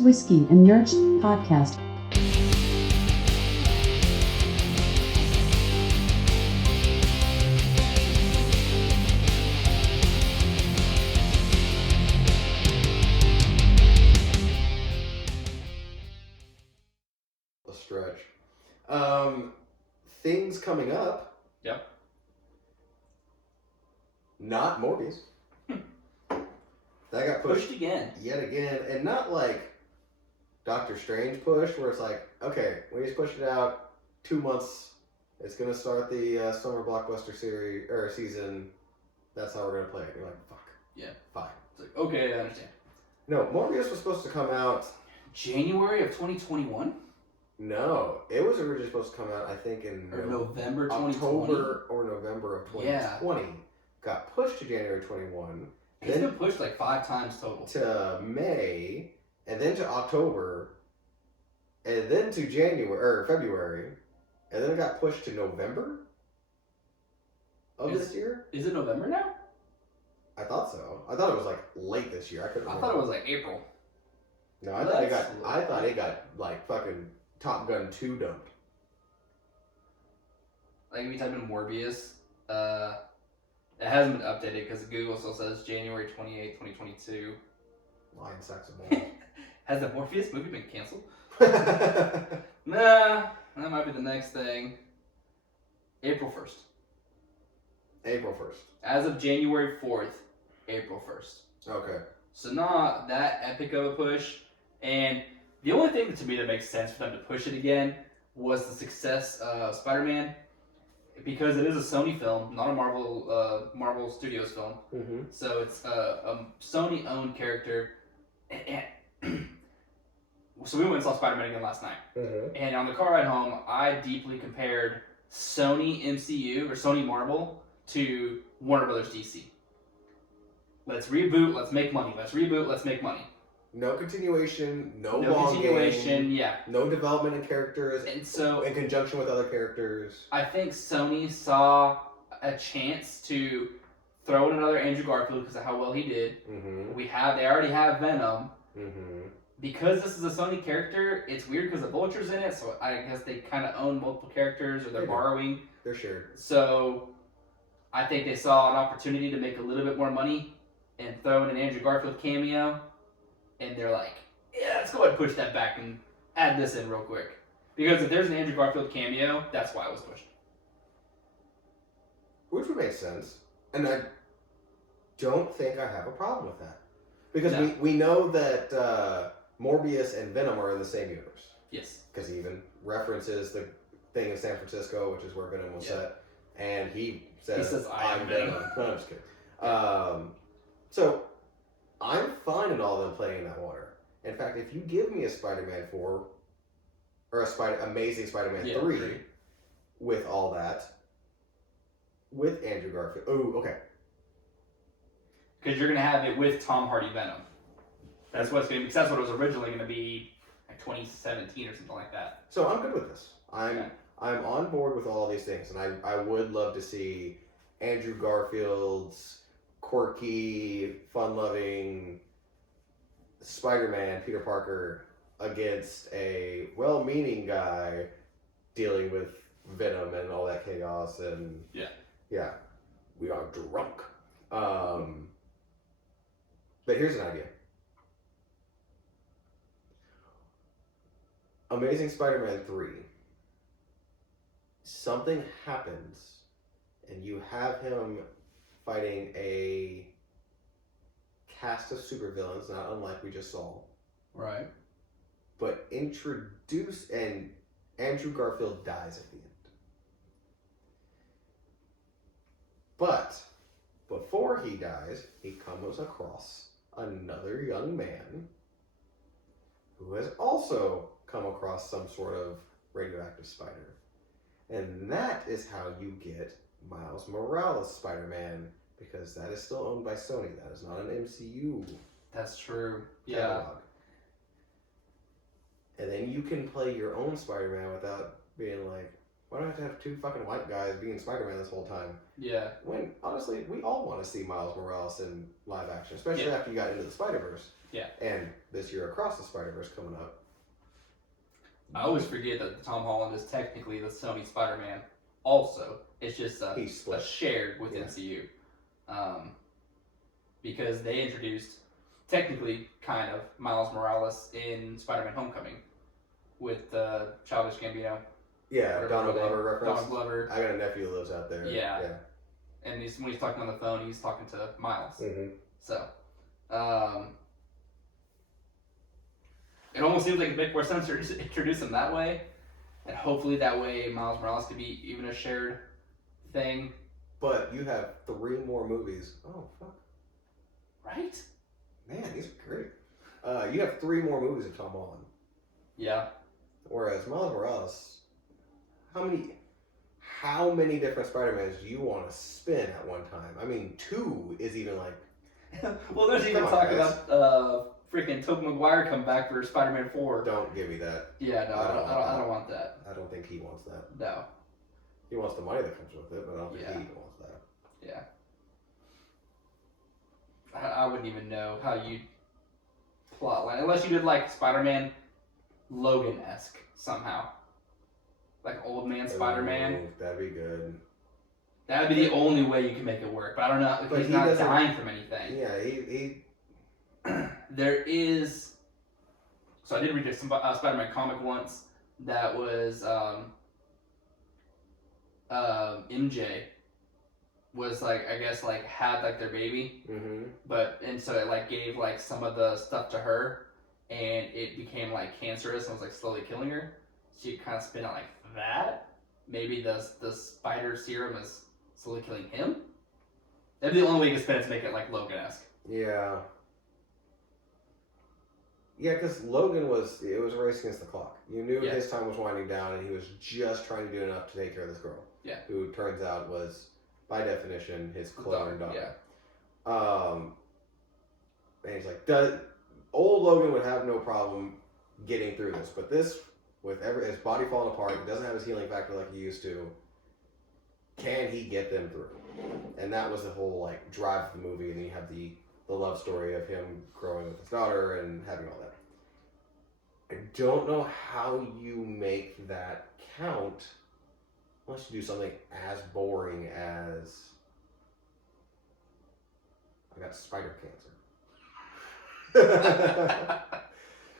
Whiskey and Nerds podcast. A stretch. Things coming up. Yep. Not Morbius. That got pushed again. Yet again. And not like Doctor Strange push, where it's like, okay, we just pushed it out 2 months. It's going to start the summer blockbuster series or season. That's how we're going to play it. You're like, fuck. Yeah. Fine. It's like, okay, I understand. No, Morbius was supposed to come out. January of 2021? No, it was originally supposed to come out, I think, in November 2020? October or November of 2020. Yeah. Got pushed to January 21. It's been pushed like 5 times total. To May, and then to October, and then to January or February, and then it got pushed to November of this year. Is it November now? I thought so. I thought it was like late this year. I thought it was like April. No, I thought it got like fucking Top Gun 2 dumped. Like if you type in Morbius, it hasn't been updated because Google still says January 28, 2022. Lion sex and balls. Has the Morbius movie been canceled? Nah, that might be the next thing. April 1st. April 1st. As of January 4th, April 1st. Okay. So not that epic of a push. And the only thing to me that makes sense for them to push it again was the success of Spider-Man. Because it is a Sony film, not a Marvel Studios film. Mm-hmm. So it's a Sony-owned character. So we went and saw Spider-Man again last night. Mm-hmm. And on the car ride home, I deeply compared Sony MCU, or Sony Marvel, to Warner Brothers DC. Let's reboot, let's make money. Let's reboot, let's make money. No continuation, no continuation, yeah. No development in characters, and so in conjunction with other characters. I think Sony saw a chance to throw in another Andrew Garfield because of how well he did. Mm-hmm. They already have Venom. Mm-hmm. Because this is a Sony character, it's weird because the Vulture's in it, so I guess they kind of own multiple characters, or they're borrowing. They're shared. So I think they saw an opportunity to make a little bit more money and throw in an Andrew Garfield cameo. And they're like, yeah, let's go ahead and push that back and add this in real quick. Because if there's an Andrew Garfield cameo, that's why it was pushed. Which would make sense. And I don't think I have a problem with that. Because we know that Morbius and Venom are in the same universe. Yes. Because he even references the thing in San Francisco, which is where Venom was set. And he says I'm Venom. No, I'm just kidding. So I'm fine in all of them playing in that water. In fact, if you give me a Spider-Man 4 or Amazing Spider-Man 3 with all that, with Andrew Garfield. Oh, okay. Because you're going to have it with Tom Hardy Venom. That's what it's going to be. Because that's what it was originally going to be, like 2017 or something like that. So I'm good with this. I'm on board with all these things, and I would love to see Andrew Garfield's quirky, fun-loving Spider-Man, Peter Parker, against a well-meaning guy dealing with Venom and all that chaos. And yeah, we are drunk. But here's an idea. Amazing Spider-Man 3. Something happens, and you have him fighting a cast of supervillains, not unlike we just saw. Right. But introduce, and Andrew Garfield dies at the end. But before he dies, he comes across another young man who has also come across some sort of radioactive spider. And that is how you get Miles Morales Spider-Man, because that is still owned by Sony. That is not an MCU. That's true. Catalog. And then you can play your own Spider-Man without being like, Why do I have to have two fucking white guys being Spider-Man this whole time? Yeah. When, honestly, we all want to see Miles Morales in live action, especially after you got into the Spider-Verse. Yeah. And this year Across the Spider-Verse coming up. I always forget that Tom Holland is technically the Sony Spider-Man also. It's just a shared with MCU. Because they introduced, technically, kind of, Miles Morales in Spider-Man Homecoming with Childish Gambino. Yeah, Donald Glover reference. Donald Glover. I got a nephew who lives out there. Yeah. And when he's talking on the phone, he's talking to Miles. Mm-hmm. So, it almost seems like it makes more sense to introduce him that way. And hopefully that way Miles Morales could be even a shared thing. But you have 3 more movies. Oh, fuck. Right? Man, these are great. You have 3 more movies of Tom Holland. Yeah. Whereas Miles Morales, how many different Spider-Mans do you want to spin at one time? I mean, 2 is even like... Well, there's even talk about freaking Tobey Maguire come back for Spider-Man 4. Don't give me that. Yeah, no, I don't want that. I don't think he wants that. No. He wants the money that comes with it, but I don't think he wants that. Yeah. I wouldn't even know how you'd plotline, unless you did like Spider-Man Logan-esque somehow. Like old man Spider-Man. That'd be good. That would be the only way you can make it work, but I don't know if he's not dying from anything. Yeah, he There is... So I did read some Spider-Man comic once that was MJ was like, I guess, like had like their baby, and so it like gave like some of the stuff to her, and it became like cancerous and was like slowly killing her. So you kind of spin it like that. Maybe the spider serum is slowly killing him. That'd be the only way you could spin it to make it like Logan-esque. Yeah. Yeah, because Logan was a race against the clock. You knew his time was winding down, and he was just trying to do enough to take care of this girl. Yeah. Who turns out was, by definition, his clone daughter. Yeah. And he's like, old Logan would have no problem getting through this, but this, with his body falling apart, he doesn't have his healing factor like he used to. Can he get them through? And that was the whole like drive of the movie, and then you have the love story of him growing with his daughter and having all that. I don't know how you make that count unless you do something as boring as I got spider cancer.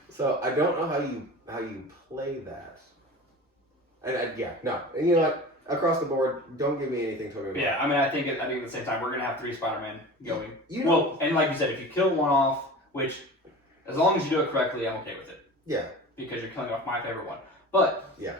So I don't know how you play that. And you know what? Across the board, don't give me anything to remember. Yeah, I mean, I think at the same time, we're going to have 3 Spider-Man going. Well, and like you said, if you kill one off, which, as long as you do it correctly, I'm okay with it. Yeah. Because you're killing off my favorite one. But, yeah,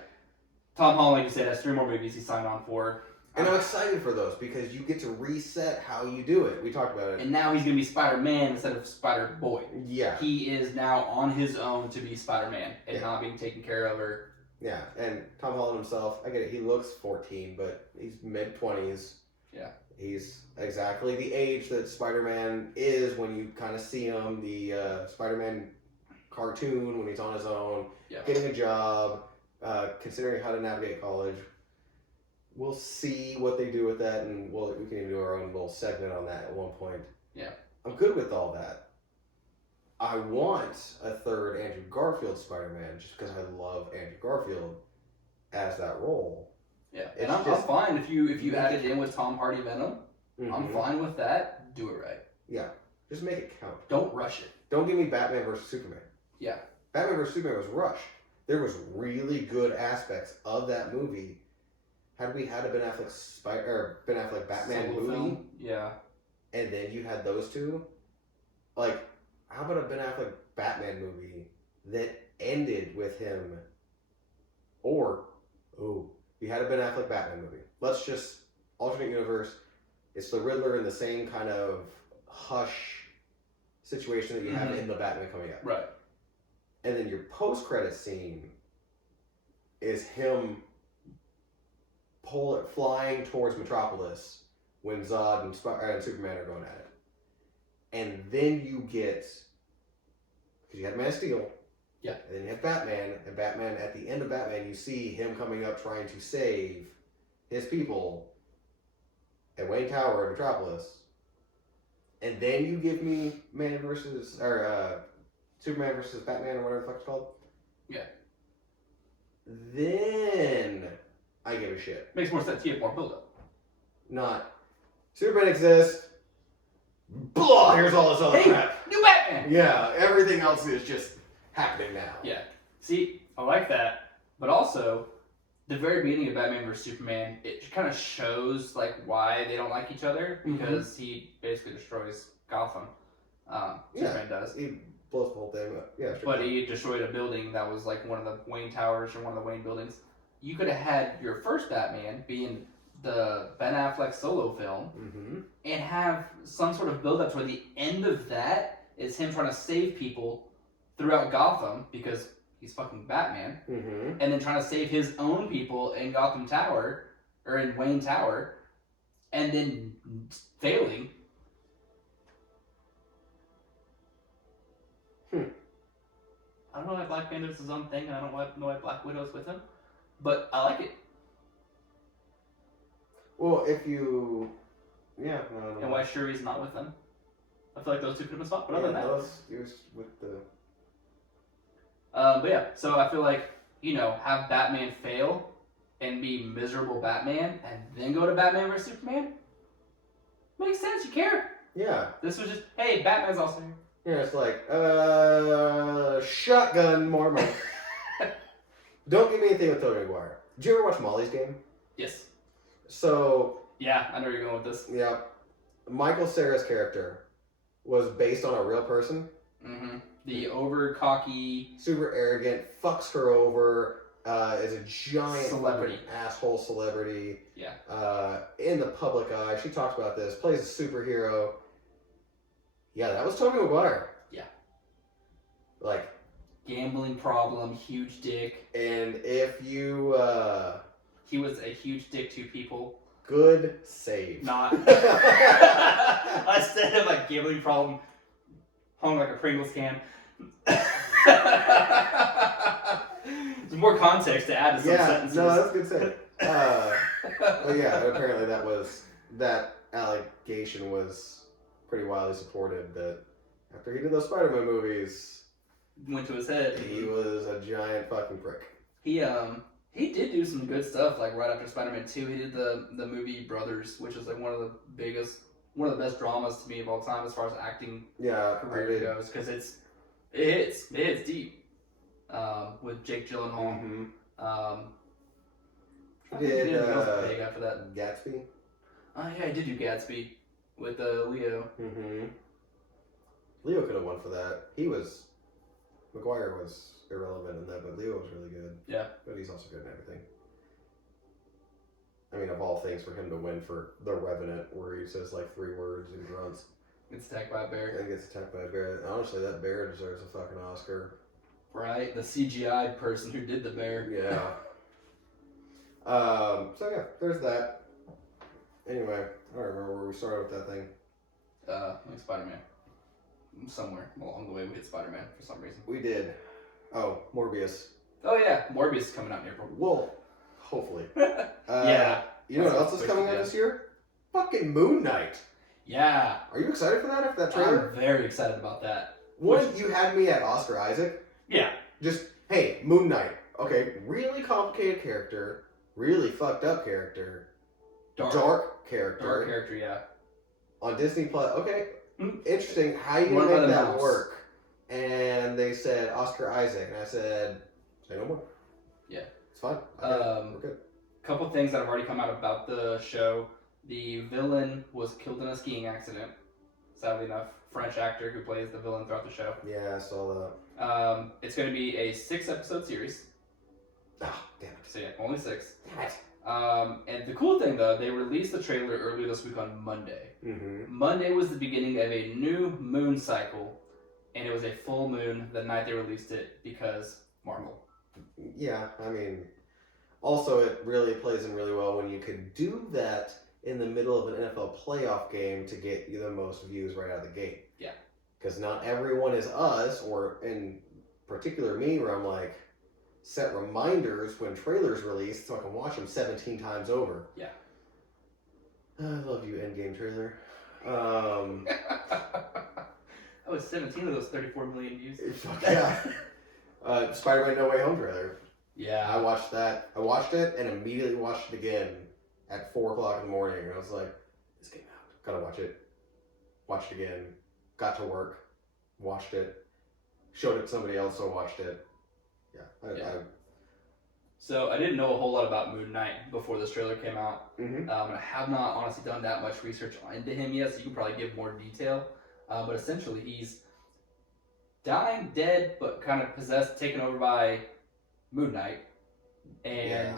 Tom Holland, like you said, has 3 more movies he signed on for. And I'm excited for those because you get to reset how you do it. We talked about it. And now he's going to be Spider-Man instead of Spider-Boy. Yeah. He is now on his own to be Spider-Man and not being taken care of or... Yeah, and Tom Holland himself, I get it, he looks 14, but he's mid-20s. Yeah. He's exactly the age that Spider-Man is when you kind of see him, the Spider-Man cartoon when he's on his own, getting a job, considering how to navigate college. We'll see what they do with that, and we can even do our own little segment on that at one point. Yeah. I'm good with all that. I want a third Andrew Garfield Spider-Man just because I love Andrew Garfield as that role. Yeah, and I'm fine if you add it in with Tom Hardy Venom. Mm-hmm. I'm fine with that. Do it right. Yeah, just make it count. Don't rush it. Don't give me Batman vs Superman. Yeah, Batman vs Superman was rushed. There was really good aspects of that movie. Had we had a Ben Affleck Batman Solo movie, film. Yeah, and then you had those two, like. How about a Ben Affleck Batman movie that ended with him? Or, you had a Ben Affleck Batman movie. Let's just, alternate universe, it's the Riddler in the same kind of hush situation that you have in the Batman coming out. Right. And then your post-credit scene is him flying towards Metropolis when Zod and Superman are going at it. And then you get, because you had Man of Steel, Yeah. And then you have Batman, and Batman, at the end of Batman, you see him coming up trying to save his people at Wayne Tower in Metropolis. And then you give me Superman versus Batman, or whatever the fuck it's called. Yeah. Then I give a shit. Makes more sense. You have more build-up. Not Superman exists. Blah! Here's all this other crap. New Batman! Yeah, everything else is just happening now. Yeah. See, I like that. But also, the very beginning of Batman vs. Superman, it kind of shows like why they don't like each other. Because he basically destroys Gotham. Superman does. He blows the whole thing up. Yeah, sure. But he destroyed a building that was like one of the Wayne Towers or one of the Wayne buildings. You could have had your first Batman being the Ben Affleck solo film and have some sort of build up to where the end of that is him trying to save people throughout Gotham because he's fucking Batman, and then trying to save his own people in Gotham Tower or in Wayne Tower, and then failing. I don't know why Black Panther's his own thing, and I don't know why Black Widow's with him, but I like it. Well, if you... Yeah, no. And why Shuri's not with them. I feel like those two could have been swapped, but other than that... He was with the... But yeah, so I feel like, have Batman fail and be miserable Batman, and then go to Batman vs. Superman? Makes sense, you care. Yeah. This was just, hey, Batman's also here. Yeah, it's like, shotgun, more money. Don't give me anything with Tobey Maguire. Did you ever watch Molly's Game? Yes. So... Yeah, I know where you're going with this. Yeah. Michael Cera's character was based on a real person. The over-cocky... Super arrogant, fucks her over, is a giant celebrity. fucking asshole celebrity. Yeah. In the public eye. She talks about this. Plays a superhero. Yeah, that was Tobey Maguire. Yeah. Like... Gambling problem, huge dick. And if you... He was a huge dick to people. Good save. Not. I said him like gambling problem, hung like a Pringles can. There's more context to add to some sentences. No, that's a good save. But yeah, apparently that allegation was pretty widely supported. That after he did those Spider-Man movies, went to his head. He was a giant fucking prick. He did do some good stuff, like right after Spider-Man 2. He did the movie Brothers, which is like one of the best dramas to me of all time as far as acting career goes, because it's deep. With Jake Gyllenhaal. He did big after that. Gatsby. Oh yeah, I did do Gatsby with Leo. Leo could have won for that. Maguire was irrelevant in that, but Leo was really good. Yeah. But he's also good in everything. I mean, of all things, for him to win for The Revenant, where he says like 3 words and grunts. Gets attacked by a bear. And gets attacked by a bear. Honestly, that bear deserves a fucking Oscar. Right? The CGI person who did the bear. Yeah. So yeah, there's that. Anyway, I don't remember where we started with that thing. Like Spider-Man. Somewhere along the way we hit Spider-Man for some reason. We did. Oh, Morbius. Oh yeah, Morbius is coming out in April. Well, hopefully. Yeah. You know what else is coming out this year? Fucking Moon Knight. Yeah. Are you excited for that? After that trailer? I'm very excited about that. You had me at Oscar Isaac. Yeah. Just, hey, Moon Knight. Okay, really complicated character, really fucked up character, dark character. Dark character, yeah. On Disney Plus. Okay, interesting. How you gonna make that work? And they said Oscar Isaac, and I said, say no more. Yeah. It's fine. We're good. Couple things that have already come out about the show. The villain was killed in a skiing accident. Sadly enough, French actor who plays the villain throughout the show. Yeah, I saw that. It's going to be a 6-episode series. Oh, damn it. So yeah, only 6. Damn it. And the cool thing though, they released the trailer earlier this week on Monday. Monday was the beginning of a new moon cycle, and it was a full moon the night they released it because Marvel. Yeah, I mean, also it really plays in really well when you could do that in the middle of an NFL playoff game to get you the most views right out of the gate. Yeah. Because not everyone is us, particular me where I'm like, set reminders when trailers release so I can watch them 17 times over. Yeah. I love you, Endgame trailer. That was 17 of those 34 million views. Fuck yeah. Spider-Man No Way Home trailer. Yeah. I watched that. I watched it and immediately watched it again at 4 o'clock in the morning. And I was like, this came out. Gotta watch it. Watched it again. Got to work. Watched it. Showed it to somebody else, so watched it. Yeah. So I didn't know a whole lot about Moon Knight before this trailer came out. Mm-hmm. I have not honestly done that much research into him yet, so you can probably give more detail. But essentially, he's dying, dead, but kind of possessed, taken over by Moon Knight, and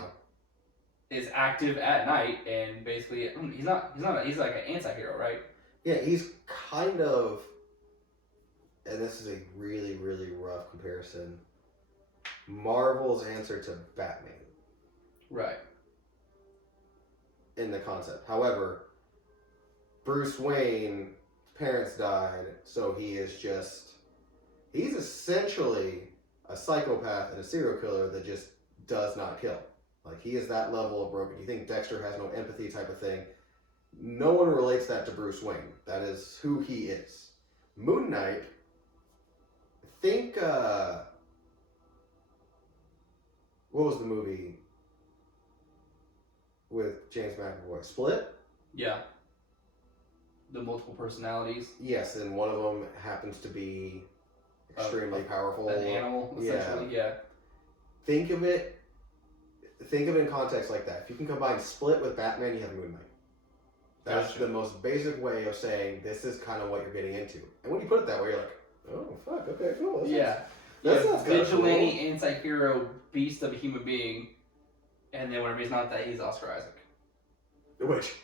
is active at night. And basically, he's like an anti-hero, right? Yeah, he's kind of, and this is a really, really rough comparison, Marvel's answer to Batman. Right. In the concept. However, Bruce Wayne's parents died, so he's essentially a psychopath and a serial killer that just does not kill. Like, he is that level of broken. You think Dexter has no empathy type of thing. No one relates that to Bruce Wayne. That is who he is. Moon Knight, think, what was the movie with James McAvoy? Split? Yeah. The multiple personalities. Yes, and one of them happens to be extremely powerful. An animal, essentially, yeah. Think of it in context like that. If you can combine Split with Batman, you have Moon Knight. That's the most basic way of saying this is kind of what you're getting into. And when you put it that way, you're like, oh, fuck, okay, cool. That's vigilante, cool. Anti-hero, beast of a human being, and then whenever he's not that, he's Oscar Isaac. Which,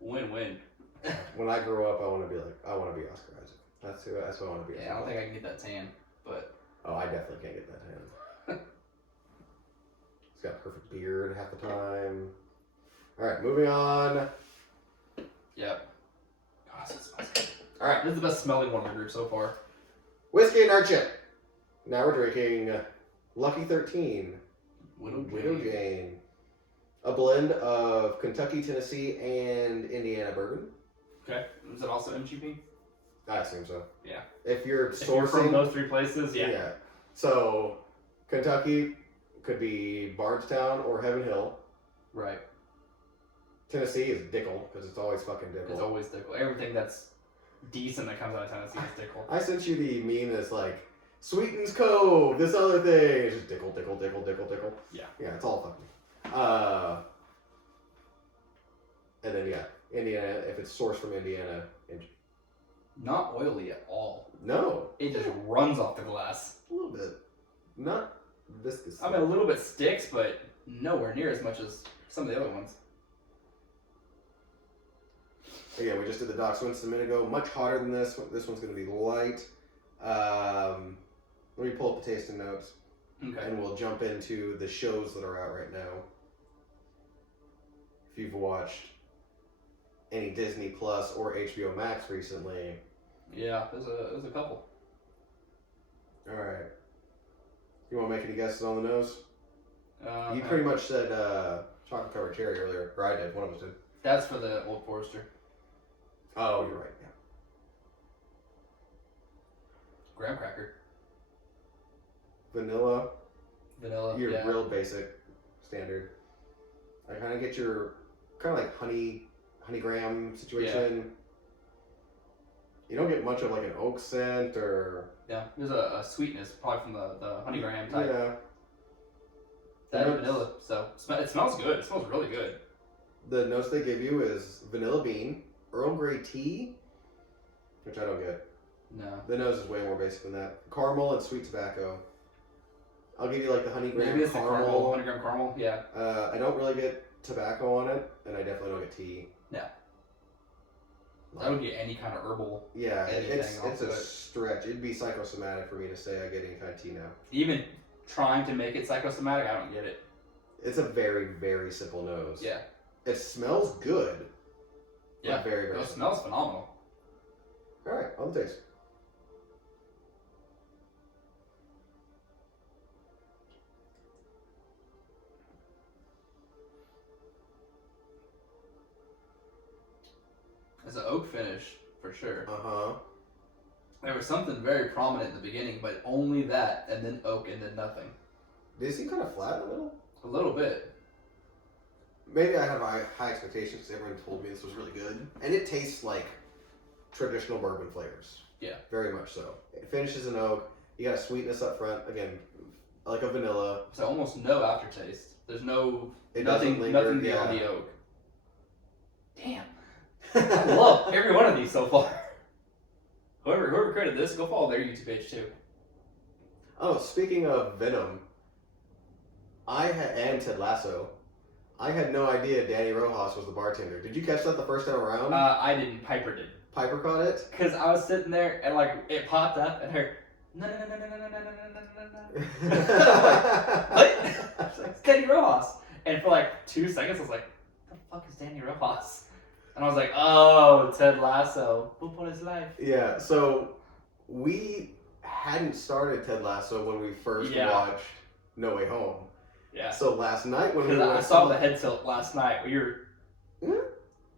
win-win. When I grow up, I want to be Oscar Isaac. That's who I want to be. Yeah, I don't think I can get that tan, but... Oh, I definitely can't get that tan. He's got a perfect beard half the time. Alright, moving on. Yep. God, this smells good. Alright. This is the best smelling one of the group so far. Whiskey and Chip. Now we're drinking Lucky 13. Widow Jane. A blend of Kentucky, Tennessee, and Indiana bourbon. Okay. Is it also MGP? I assume so. Yeah. If you're from those three places, yeah. So, Kentucky could be Bardstown or Heaven Hill. Right. Tennessee is Dickel, because it's always fucking Dickel. It's always Dickel. Everything that's decent that comes out of Tennessee is Dickel. I sent you the meme that's like, Sweetens Cove, this other thing. It's just Dickel. Yeah. Yeah, it's all fucking. And then, Indiana, if it's sourced from Indiana. Not oily at all. No. It just runs off the glass. A little bit. Not viscous. I mean, a little bit sticks, but nowhere near as much as some of the other ones. Again, we just did the Doc Swinson a minute ago. Much hotter than this. This one's going to be light. Let me pull up the tasting notes. Okay. And we'll jump into the shows that are out right now. If you've watched any Disney Plus or HBO Max recently. Yeah, there's a couple. Alright. You want to make any guesses on the nose? You No. pretty much said chocolate covered cherry earlier. Or I did. One of us did. That's for the Old Forester. Oh, you're right. Yeah. Graham cracker. Vanilla. Your yeah. real basic standard. I kind of get your kind of like honey graham situation. Yeah. You don't get much of like an oak scent or. Yeah, there's a sweetness probably from the honey graham type. Yeah. That vanilla. So it smells good. It smells really good. The notes they give you is vanilla bean, Earl Grey tea, which I don't get. No. The nose is way more basic than that. Caramel and sweet tobacco. I'll give you like the honey graham Maybe it's caramel. the caramel, honey graham caramel. Yeah. I don't really get tobacco on it, and I definitely don't get tea. No. I would get any kind of herbal. Yeah, it's a it. stretch. It'd be psychosomatic for me to say I get any kind of tea now. Even trying to make it psychosomatic, I don't get it. It's a very, very simple nose. Yeah. It smells good. Yeah. Very, very It simple. smells phenomenal. All right, on the taste. It's an oak finish, for sure. Uh-huh. There was something very prominent in the beginning, but only that, and then oak, and then nothing. Did it seem kind of flat in the middle? A little bit. Maybe I have high expectations because everyone told me this was really good. And it tastes like traditional bourbon flavors. Yeah. Very much so. It finishes in oak. You got a sweetness up front. Again, like a vanilla. So almost no aftertaste. There's It nothing doesn't linger, beyond yeah. the oak. Damn. I love every one of these so far. Whoever created this, go follow their YouTube page too. Oh, speaking of Venom, and Ted Lasso, I had no idea Danny Rojas was the bartender. Did you catch that the first time around? I didn't. Piper did. Piper caught it? Because I was sitting there and like it popped up and her no. What? She's like, it's Danny Rojas. And for like 2 seconds I was like, what the fuck is Danny Rojas? And I was like, oh, Ted Lasso. What is life? Yeah, so we hadn't started Ted Lasso when we first watched No Way Home. Yeah. So last night when we Because I saw the head tilt last night where you're...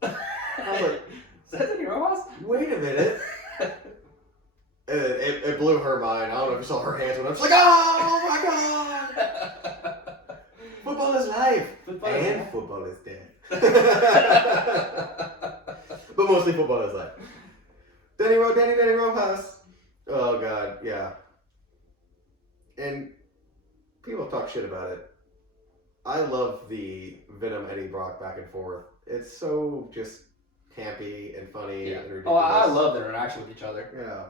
I was like, is that Danny Rojas? wait a minute. And it blew her mind. I don't know if you saw her hands when I was like, oh my god! Football is life. Football is dead. But mostly football is life. Danny Rojas. Oh god, yeah. And people talk shit about it. I love the Venom Eddie Brock back and forth. It's so just campy and funny and ridiculous. Oh, I love their interaction with each other. Yeah.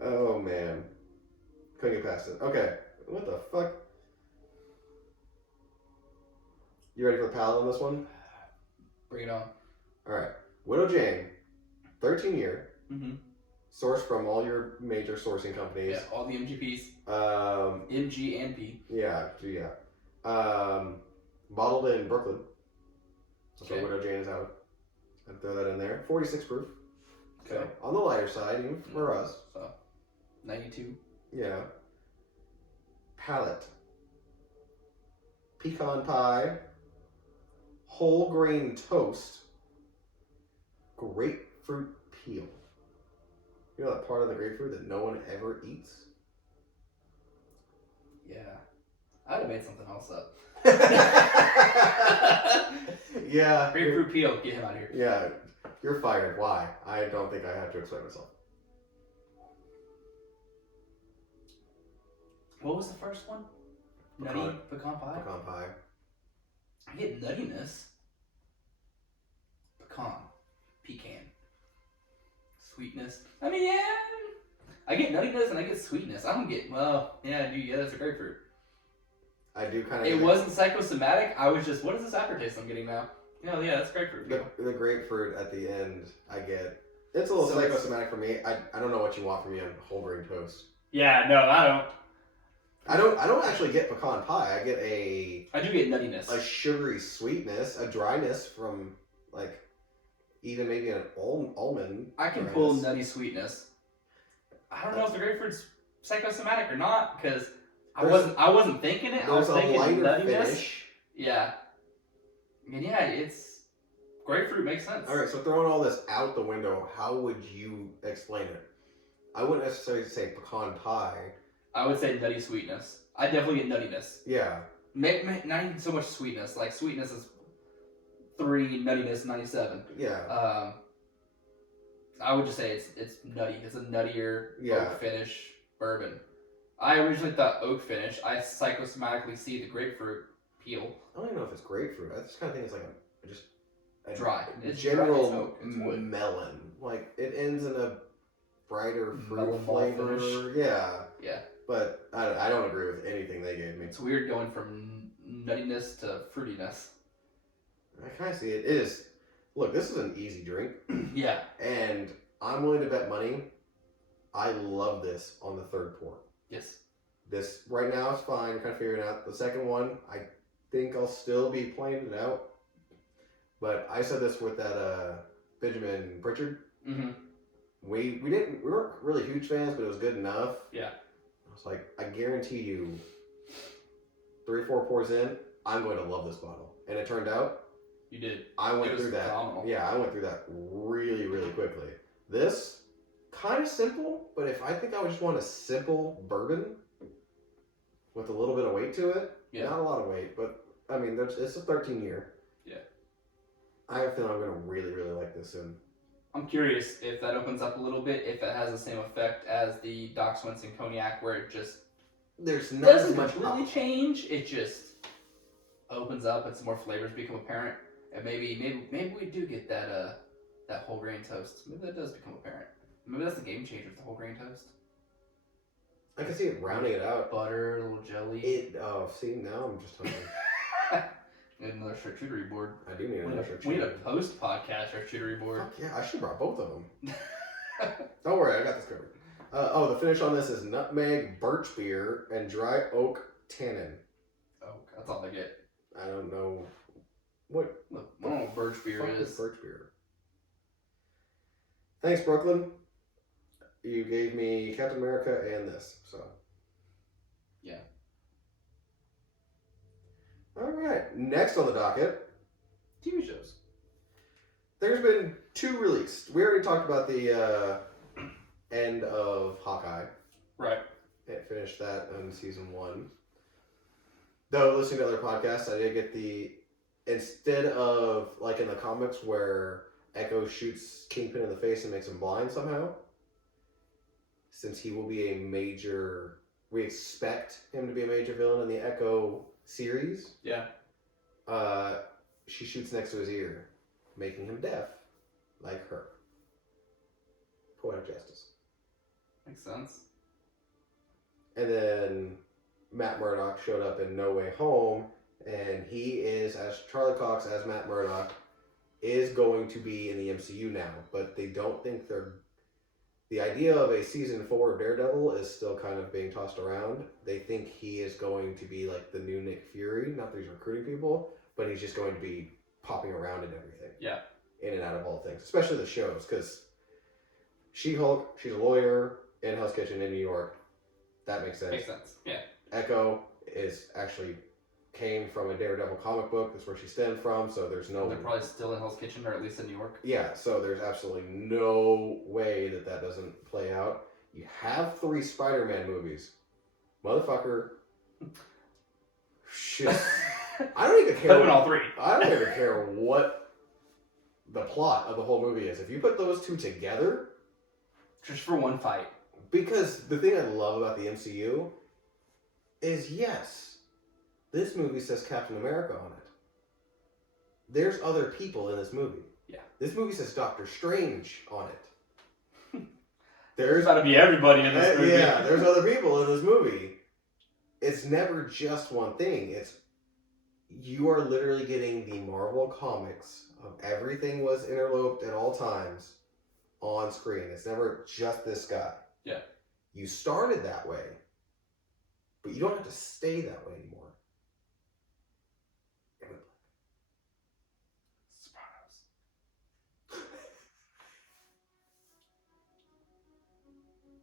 Oh man. Couldn't get past it. Okay. What the fuck? You ready for the palette on this one? Bring it on. Alright. Widow Jane. 13-year. Mm-hmm. Sourced from all your major sourcing companies. Yeah, all the MGPs. MG and P. Yeah. Bottled in Brooklyn. That's where Okay. Widow Jane is out. I'd throw that in there. 46 proof. Okay. So, on the lighter side, even for us. So, 92. Yeah. Palette. Pecan pie. Whole grain toast. Grapefruit peel. You know that part of the grapefruit that no one ever eats? Yeah. I'd have made something else up. Yeah. Grapefruit peel, get him out of here. Yeah. You're fired. Why? I don't think I have to explain myself. What was the first one? Nutty pecan pie? Pecan pie. I get nuttiness. Pecan. Sweetness. I mean, yeah. I get nuttiness and I get sweetness. I don't get, well, yeah, I do. Yeah, that's a grapefruit. I do kind of. It wasn't psychosomatic. I was just, what is this aftertaste I'm getting now? Yeah, that's grapefruit. The grapefruit at the end, I get. It's a little psychosomatic for me. I don't know what you want from me on whole grain toast. Yeah, no, I don't. I don't actually get pecan pie. I get I do get nuttiness. a sugary sweetness, a dryness from like even maybe an almond. I can dryness. pull nutty sweetness. I don't know if the grapefruit's psychosomatic or not because I wasn't thinking it. I was thinking nuttiness. Finish. Yeah. I mean, yeah, it's grapefruit makes sense. All right, so throwing all this out the window, how would you explain it? I wouldn't necessarily say pecan pie. I would say nutty sweetness. I definitely get nuttiness. Yeah. Not even so much sweetness. Like sweetness is 3, nuttiness 97. Yeah. I would just say it's nutty. It's a nuttier oak finish bourbon. I originally thought oak finish. I psychosomatically see the grapefruit peel. I don't even know if it's grapefruit. I just kind of think it's like a dry. It's general dry. It's wood. melon. Like it ends in a brighter fruit Melon flavor. finish. Yeah. Yeah. But I don't agree with anything they gave me. It's weird going from nuttiness to fruitiness. I kind of see it. It is. Look, this is an easy drink. Yeah. And I'm willing to bet money. I love this on the third pour. Yes. This right now is fine. Kind of figuring out the second one. I think I'll still be playing it out. But I said this with that Benjamin Pritchard. Mm-hmm. We weren't really huge fans, but it was good enough. Yeah. I was like, I guarantee you, 3 or 4 pours in, I'm going to love this bottle. And it turned out, You did. I went It was through that. phenomenal. Yeah, I went through that really, really quickly. This, kind of simple, but if I think I would just want a simple bourbon with a little bit of weight to it, not a lot of weight, but I mean, it's a 13-year. Yeah. I have a feeling I'm going to really, really like this soon. I'm curious if that opens up a little bit, if it has the same effect as the Doc Swenson Cognac, where it just doesn't completely change. It just opens up and some more flavors become apparent, and maybe we do get that that whole grain toast. Maybe that does become apparent. Maybe that's the game changer, the whole grain toast. I can see it rounding it out. Butter, a little jelly. See, now I'm just hungry. Need another charcuterie board. I do need another charcuterie. We need a post-podcast charcuterie board. Fuck yeah, I should have brought both of them. Don't worry, I got this covered. The finish on this is nutmeg, birch beer, and dry oak tannin. Oak, that's all they get. I don't know what. Look, I don't know what birch beer is. Birch beer. Thanks, Brooklyn. You gave me Captain America and this, so. Yeah. All right. Next on the docket, TV shows. There's been 2 released. We already talked about the end of Hawkeye. Right. It finished that in season 1. Though listening to other podcasts, I did get instead of like in the comics where Echo shoots Kingpin in the face and makes him blind somehow, since he will be we expect him to be a major villain in the Echo series. Yeah. She shoots next to his ear, making him deaf, like her. Poetic justice. Makes sense. And then Matt Murdock showed up in No Way Home, and he is, as Charlie Cox as Matt Murdock, is going to be in the MCU now, but they don't think the idea of a season 4 of Daredevil is still kind of being tossed around. They think he is going to be like the new Nick Fury, not that he's recruiting people, but he's just going to be popping around in everything. Yeah. In and out of all things, especially the shows, because She-Hulk, she's a lawyer in Hell's Kitchen in New York. That makes sense. Makes sense, yeah. Echo came from a Daredevil comic book. That's where she stemmed from, so there's no... They're probably still in Hell's Kitchen, or at least in New York. Yeah, so there's absolutely no way that doesn't play out. You have 3 Spider-Man movies. Motherfucker. Shit. I don't even care. Put them in all 3. I don't even care what the plot of the whole movie is. If you put those 2 together... Just for one fight. Because the thing I love about the MCU is, yes, this movie says Captain America on it. There's other people in this movie. Yeah. This movie says Doctor Strange on it. There's got to be everybody in this movie. Yeah, there's other people in this movie. It's never just one thing. You are literally getting the Marvel comics of everything was interloped at all times on screen. It's never just this guy. Yeah. You started that way, but you don't have to stay that way anymore.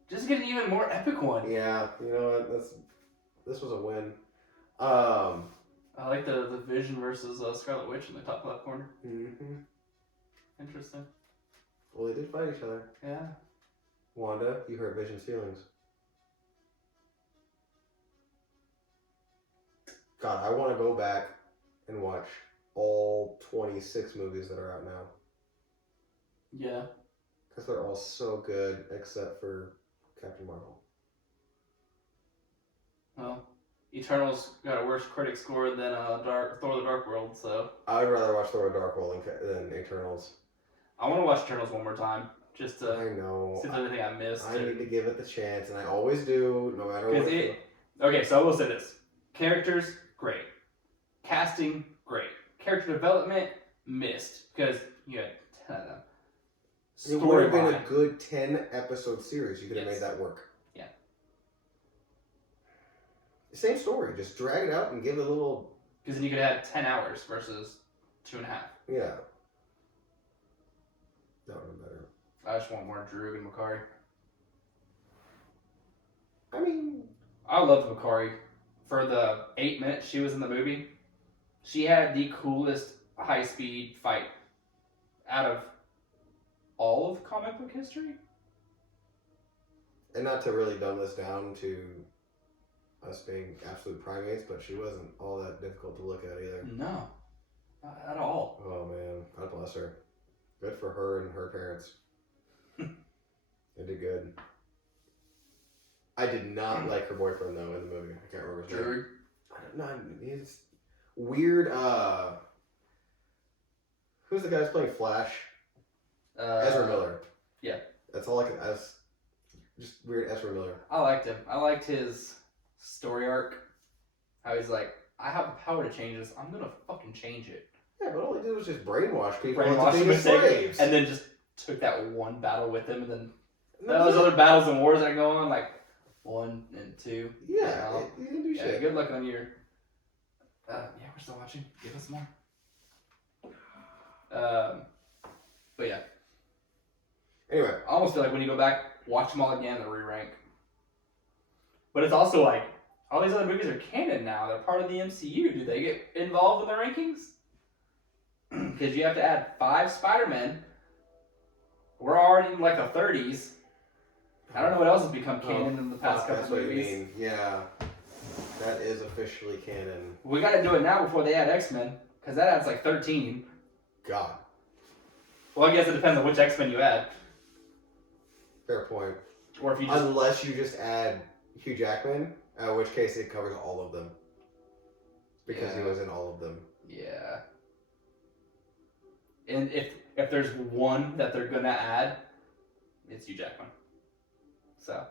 Just get an even more epic one. Yeah, you know what? This was a win. I like the Vision versus Scarlet Witch in the top left corner. Mm-hmm. Interesting. Well, they did fight each other. Yeah. Wanda, you hurt Vision's feelings. God, I want to go back and watch all 26 movies that are out now. Yeah. Because they're all so good, except for Captain Marvel. Well, Eternals got a worse critic score than Thor: The Dark World, so... I would rather watch Thor: The Dark World than Eternals. I want to watch Eternals one more time, just to... I know. See if there's anything I missed. I need to give it the chance, and I always do, no matter what. Okay, so I will say this. Characters, great. Casting, great. Character development, missed, because you had 10 of them. It would have been a good 10-episode series. You could have made that work. Yeah. Same story. Just drag it out and give it a little... Because then you could have 10 hours versus 2.5. Yeah. That would have been better. I just want more Droog and Makari. I mean... I loved Makari. For the 8 minutes she was in the movie, she had the coolest high-speed fight out of all of comic book history. And not to really dumb this down to us being absolute primates, but she wasn't all that difficult to look at either. No, not at all. Oh man, God bless her. Good for her and her parents. They did good. I did not like her boyfriend though in the movie. I can't remember his name. I don't know. He's weird. Who's the guy who's playing Flash? Ezra Miller. Yeah. That's all I can. Just weird Ezra Miller. I liked him. I liked his story arc. How he's like, I have the power to change this. I'm gonna fucking change it. Yeah, but all he did was just brainwash people Brainwash into them being slaves. and then just took that one battle with him, and then those other battles and wars that go on, like 1 and 2. Yeah, you can do shit. Good luck on your. Yeah, we're still watching. Give us more. But yeah. Anyway, I almost feel like when you go back, watch them all again and re-rank. But it's also like all these other movies are canon now. They're part of the MCU. Do they get involved in the rankings? Because you have to add 5 Spider-Men. We're already in like the 30s. I don't know what else has become canon in the past couple that's what movies. you mean. Yeah, that is officially canon. We got to do it now before they add X-Men, because that adds like 13. God. Well, I guess it depends on which X-Men you add. Fair point. Or if you just... Unless you just add Hugh Jackman, in which case it covers all of them. Because he was in all of them. Yeah. And if there's one that they're gonna add, it's Hugh Jackman. So